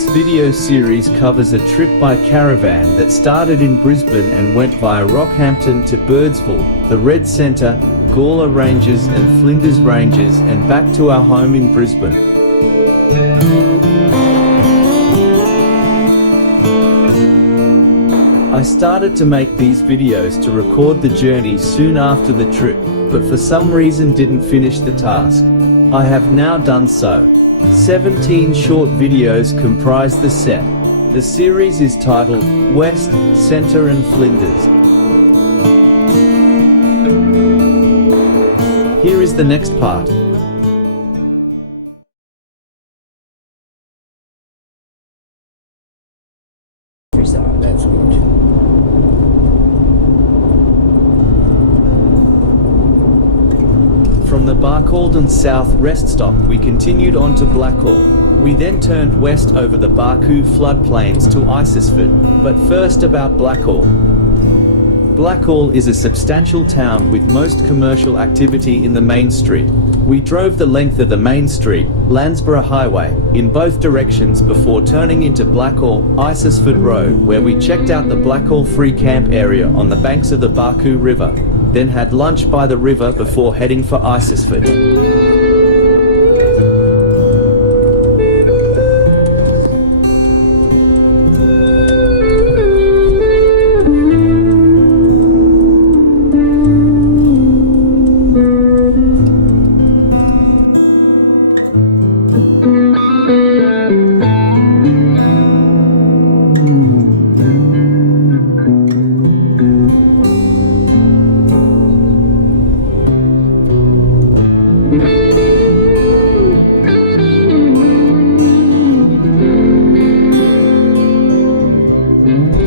This video series covers a trip by caravan that started in Brisbane and went via Rockhampton to Birdsville, the Red Centre, Gawler Ranges and Flinders Ranges and back to our home in Brisbane. I started to make these videos to record the journey soon after the trip, but for some reason didn't finish the task. I have now done so. 17 short videos comprise the set. The series is titled West, Centre and Flinders. Here is the next part. That's good. From the Barcaldine South rest stop we continued on to Blackall. We then turned west over the Barcoo floodplains to Isisford, but first about Blackall. Blackall is a substantial town with most commercial activity in the main street. We drove the length of the main street, Landsborough Highway, in both directions before turning into Blackall, Isisford Road, where we checked out the Blackall Free Camp area on the banks of the Barcoo River, then had lunch by the river before heading for Isisford.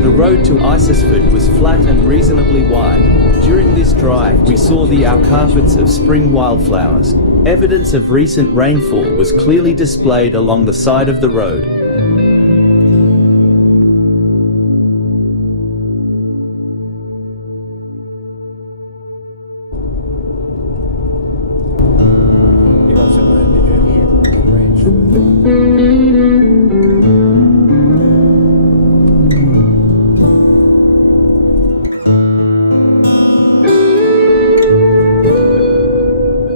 The road to Isisford was flat and reasonably wide. During this drive we saw the outcarpets of spring wildflowers. Evidence of recent rainfall was clearly displayed along the side of the road. You got some of that, did you? Yeah. Ranch food.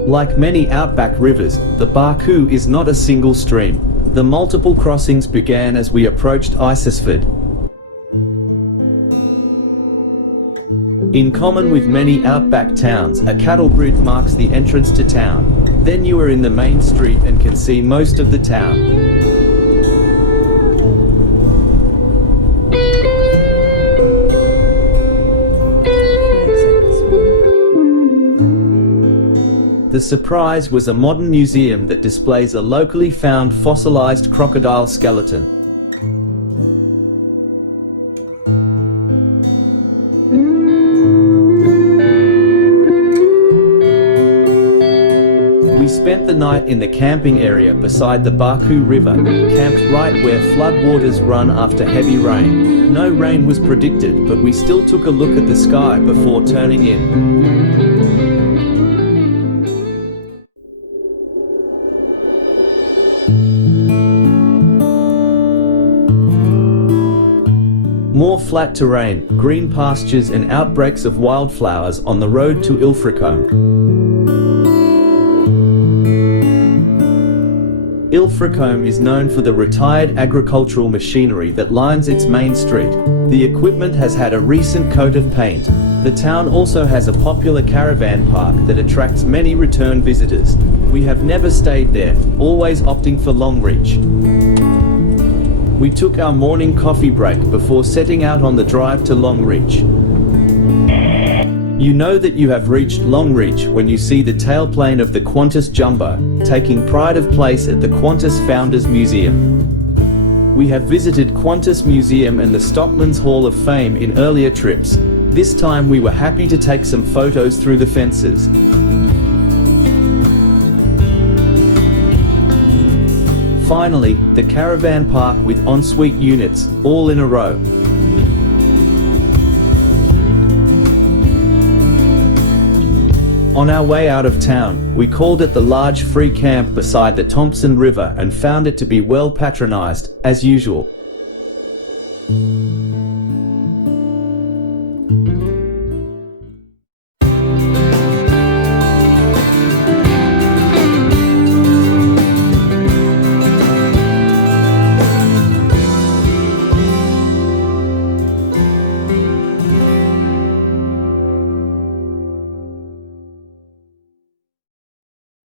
Like many outback rivers, the Barcoo is not a single stream. The multiple crossings began as we approached Isisford. In common with many outback towns, a cattle bridge marks the entrance to town. Then you are in the main street and can see most of the town. The surprise was a modern museum that displays a locally found fossilized crocodile skeleton. We spent the night in the camping area beside the Barcoo River, camped right where floodwaters run after heavy rain. No rain was predicted, but we still took a look at the sky before turning in. More flat terrain, green pastures and outbreaks of wildflowers on the road to Ilfracombe. Ilfracombe is known for the retired agricultural machinery that lines its main street. The equipment has had a recent coat of paint. The town also has a popular caravan park that attracts many return visitors. We have never stayed there, always opting for Longreach. We took our morning coffee break before setting out on the drive to Longreach. You know that you have reached Longreach when you see the tailplane of the Qantas Jumbo, taking pride of place at the Qantas Founders Museum. We have visited Qantas Museum and the Stockman's Hall of Fame in earlier trips. This time we were happy to take some photos through the fences. Finally, the caravan park with ensuite units, all in a row. On our way out of town, we called at the large free camp beside the Thompson River and found it to be well patronized, as usual.